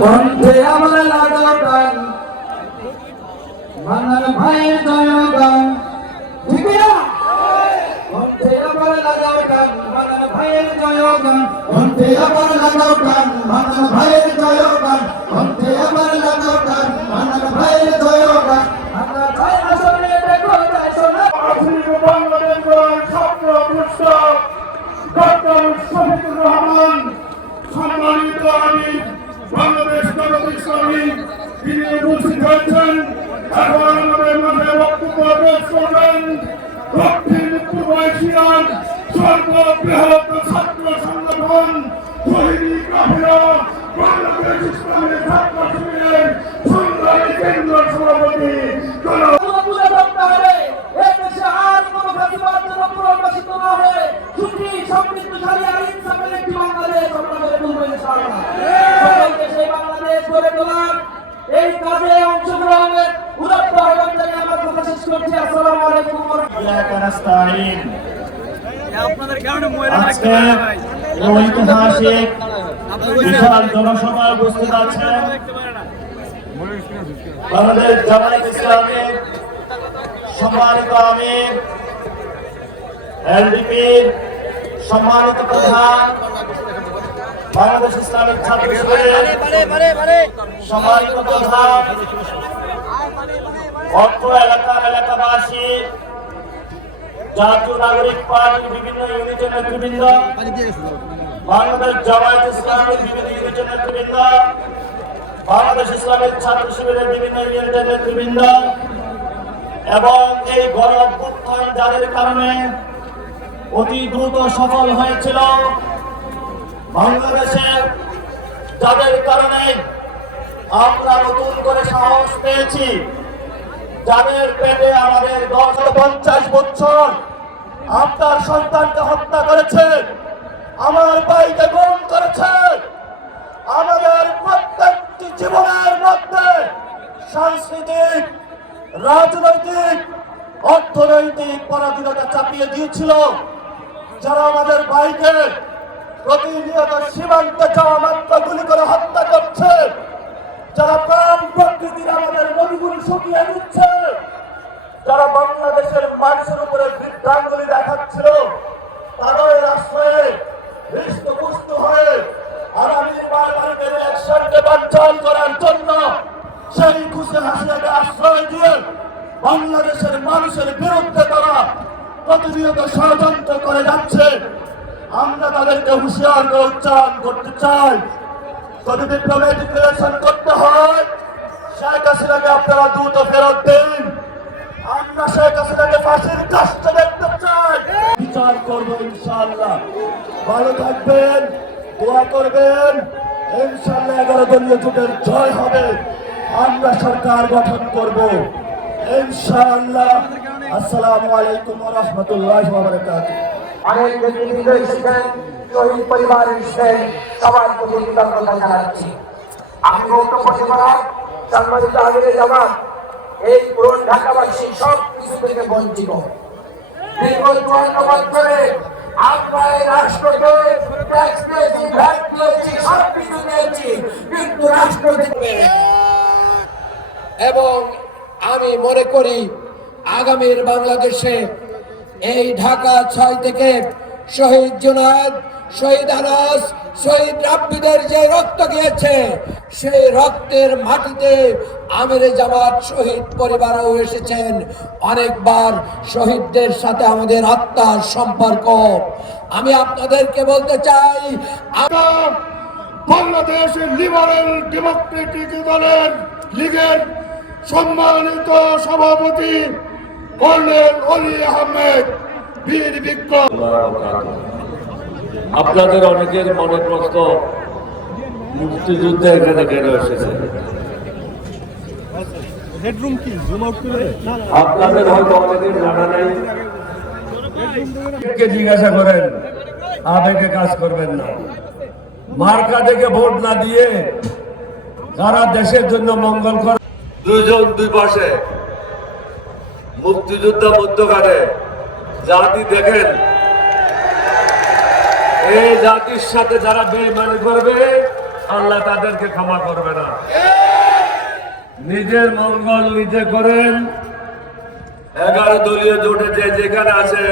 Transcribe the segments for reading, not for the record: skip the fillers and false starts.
কণ্ঠে আমার লাগাও গান মান্নান ভাইয়ের জয়গান ঠিক না কণ্ঠে আমার লাগাও গান মান্নান ভাইয়ের জয়গান কণ্ঠে আমার লাগাও গান মান্নান ভাইয়ের জয়গান কণ্ঠে আমার লাগাও গান মান্নান ভাইয়ের জয়গান মান্নান ভাই আসলে দেখো তাই শোনা বাংলাদেশ ছাত্র পুরস্কার ডক্টর শফিকুর রহমান সম্মানিত আমি বাংলাদেশ জামাত ইসলামী তিনি উপস্থিত হয়েছেন এখন আমাদের মাঝে বক্তব্য পেশ করবেন দক্ষিণ পূর্ব এশিয়ার সর্ববৃহৎ ছাত্র সংগঠন শহীদ কাফেলা বাংলাদেশ ইসলামী ছাত্র শিবিরের সংগ্রামী কেন্দ্র সভাপতি এই কাজে অংশগ্রহণের উদাত্ত আহ্বান জানিয়ে আমার কথা শেষ করছি। আসসালামু আলাইকুম ওয়া রাহমাতুল্লাহি আপনাদের কারণে আজকে ঐতিহাসিক বিশাল জনসভায় উপস্থিত আছেন বাংলাদেশ জামাত ইসলামী সম্মানিত আমির এলডিপির সম্মানিত প্রধান বাংলাদেশ ইসলামিক ছাত্র শিবিরের সম্মানিত প্রধান অত্র এলাকার এলাকাবাসী জাতীয় নাগরিক পার্টির বিভিন্ন ইউনিটের নেতৃবৃন্দ বাংলাদেশ জামায়াত ইসলামের বিভিন্ন ইউনিটের নেতৃবৃন্দ বাংলাদেশ ইসলামিক ছাত্র শিবিরের বিভিন্ন ইউনিটের নেতৃবৃন্দ এবং এই গণ অভ্যুত্থান যাদের কারণে অতি দ্রুত সফল হয়েছিল বাংলাদেশের যাদের কারণে আমরা নতুন করে সাহস পেয়েছি যাদের পেটে আমাদের 50 বছর আপনার সন্তানকে হত্যা করেছে আমার ভাইকে গুম করেছে আমাদের প্রত্যেকটি জীবনের মধ্যে সাংস্কৃতিক রাজনৈতিক অর্থনৈতিক পরাধীনতা চাপিয়ে দিয়েছিল যারা আমাদের ভাইকে প্রতিনিয়ত সীমান্তে যাওয়া মাত্র গুলি করে হত্যা করছে যারা প্রাণ প্রকৃতির আমাদের নদীগুলি শুকিয়ে দিচ্ছে যারা বাংলাদেশের মানুষের উপরে বিভ্রাঙ্গুলি দেখাচ্ছিল তাদের আশ্রয়ে হৃষ্টপুষ্ট হয়ে আগামী বারবারকের একসাথে বাঞ্চাল করার জন্য সেই খুশি হাসিনাকে আশ্রয় দিয়ে বাংলাদেশের মানুষের বিরুদ্ধে তারা প্রতিনিয়ত ষড়যন্ত্র করে যাচ্ছে আমরা তাদেরকে হুঁশিয়ার করে উচ্চারণ করতে চাই যদি বিপ্লবের ডিক্লারেশন করতে হয় শেখ হাসিনাকে আপনারা দ্রুত ফেরত দিন আমরা শেখ হাসিনাকে ফাঁসির কাজটা দেখতে চাই বিচার করবো ইনশাআল্লাহ ভালো থাকবেন দোয়া করবেন ইনশাআল্লাহ 11 দলীয় জোটের জয় হবে আমরা সরকার গঠন করব ইনশাআল্লাহ আসসালামু আলাইকুম ওয়া রাহমাতুল্লাহি ওয়া বারাকাতুহু অনেক ব্যক্তিবৃন্দ এসেছেন শহীদ পরিবার এসেছেন সবার প্রতি কৃতজ্ঞতা জানাচ্ছি আমি বক্তব্য দেবার সম্মানিত আমিরে জামাত এই পুরো ঢাকাবাসী সব কিছু থেকে বঞ্চিত। দীর্ঘ 54 বছরে আমরা এই রাষ্ট্রকে ট্যাক্স দিয়েছি, ভ্যাট দিয়েছি, সব কিছু দিয়েছি, কিন্তু রাষ্ট্র থেকে। এবং আমি মনে করি আগামীর বাংলাদেশে এই ঢাকা 6 থেকে শহীদ জুনায়েদ, শহীদ আনাস, শহীদ রাব্বিদের যে রক্ত গিয়েছে, সেই রক্তের মাটিতে আমিরে জামাত শহীদ পরিবারও এসেছেন। অনেকবার শহীদদের সাথে আমাদের আত্মার সম্পর্ক। আমি আপনাদেরকে বলতে চাই, বাংলাদেশ লিবারেল ডেমোক্রেটিক দলের লীগের সম্মানিত সভাপতি কর্নেল অলি আহমেদ বীর বিক্রম। আপনাদের অনেকের মনে প্রশ্ন, মুক্তিযুদ্ধে এখানে কেন এসেছে? আপনাদের হয়তো অনেকের জানা নাই। জিজ্ঞাসা করেন, আবেগে কাজ করবেন না। মার্কা দেখে ভোট না দিয়ে যারা দেশের জন্য মঙ্গল করে, দুইজন দুই পাশে মুক্তিযুদ্ধ মধ্যখানে জাতি দেখেন, এই জাতির সাথে যারা বেঈমানি করবে আল্লাহ তাদেরকে ক্ষমা করবে না। নিজের মঙ্গল নিজে করেন। 11 দলীয় জোটে যে যেখানে আছে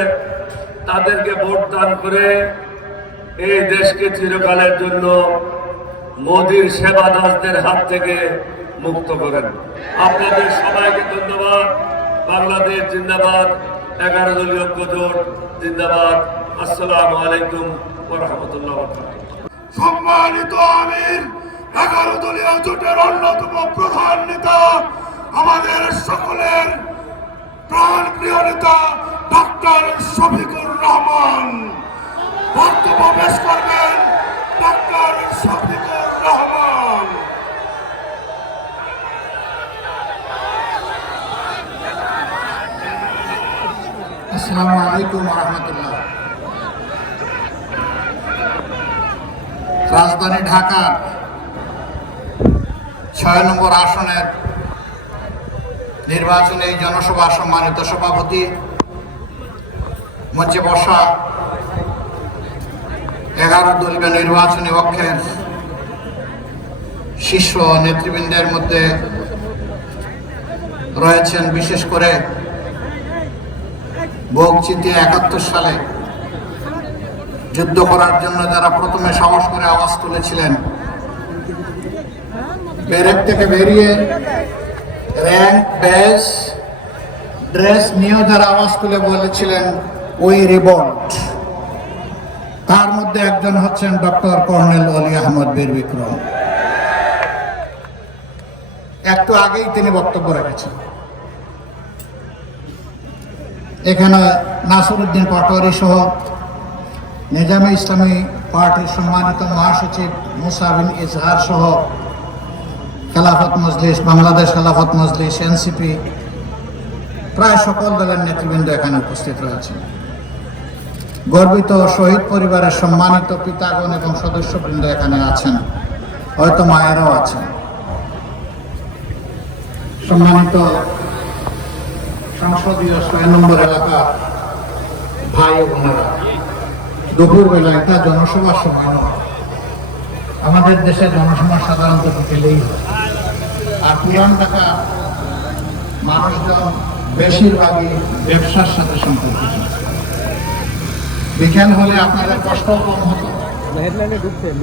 তাদেরকে ভোট দান করে এই দেশকে চিরকালের জন্য মোদির সেবা দাসদের হাত থেকে মুক্ত করেন। আপনাদের সবাইকে ধন্যবাদ। বাংলাদেশ জিন্দাবাদ, 11 দলীয় জোট জিন্দাবাদ। আসসালামু আলাইকুম ওয়া রাহমাতুল্লাহি ওয়া বারাকাতুহু। সম্মানিত আমির, 11 দলীয় জোটের অন্যতম প্রধান নেতা, আমাদের সকলের প্রাণ প্রিয় নেতা ডক্টর শফিকুর রহমান বক্তব্য পেশ করবেন। ডক্টর শফিকুর রহমান। আসসালামু আলাইকুম ওয়া রাহমাতুল্লাহ। রাজধানী ঢাকার 6 নম্বর আসনের নির্বাচনী জনসভা সম্মানিত সভাপতি, মঞ্চে বসা 11 দলীয় নির্বাচনী পক্ষের শীর্ষ নেতৃবৃন্দের মধ্যে রয়েছেন বিশেষ করে বকচিতে 71 সালে যুদ্ধ করার জন্য যারা প্রথমে সাহস করে আওয়াজ তুলেছিলেন, ব্যারেক থেকে বেরিয়ে র্যাঙ্ক ব্যাজ ড্রেস নিয়েও যারা আওয়াজ তুলে বলেছিলেন উই রিভল্ট, তার মধ্যে একজন হচ্ছেন ডক্টর কর্নেল অলি আহমদ বীর বিক্রম। একটু আগেই তিনি বক্তব্য রেখেছেন। এখানে নাসিরউদ্দিন পাটোয়ারি সহ নিজামে ইসলামী পার্টির সম্মানিত মহাসচিব মুসা বিন ইজহার সহ খেলাফত মজলিস, বাংলাদেশ খেলাফত মজলিস, এনসিপি, প্রায় সকল দলের নেতৃবৃন্দ এখানে উপস্থিত রয়েছেন। গর্বিত শহীদ পরিবারের সম্মানিত পিতাগণ এবং সদস্যবৃন্দ এখানে আছেন, হয়তো মায়েরাও আছেন। সম্মানিত সংসদীয় 6 নম্বর এলাকার ভাই ও বোনেরা, দুপুরবেলা এটা জনসভার সময় নয়। আমাদের দেশে জনসভা সাধারণত বিকেলেই হয়, আর পুরান ঢাকা মানুষজন বেশিরভাগই ব্যবসার সাথে সম্পর্কিত। বিকেল হলে আপনাদের কষ্ট কম হতো,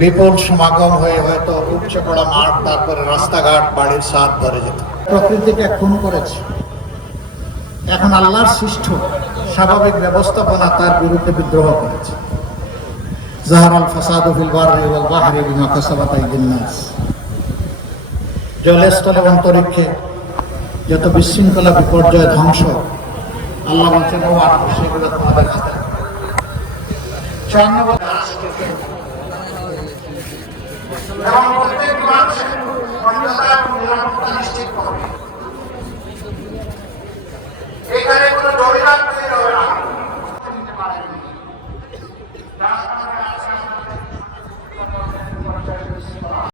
বিপুল সমাগম হয়ে হয়তো উপচে পড়া মাঠ, তারপরে রাস্তাঘাট, বাড়ির ছাদ ধরে যেত। প্রকৃতিকে খুন করেছে, এখন আল্লাহর সৃষ্ট স্বাভাবিক ব্যবস্থাপনা তার বিরুদ্ধে বিদ্রোহ করেছে। জাহারাল ফাসাদু ফিল বাররি ওয়াল বাহরি বিমা কাসাবাত আইদিন নাস। জলে স্থলে অন্তরিক্ষে যত বিশৃঙ্খলা, বিপর্যয়, ধ্বংস, আল্লাহ বলছেন ও আর সেগুলো তোমাদের হাতে। 54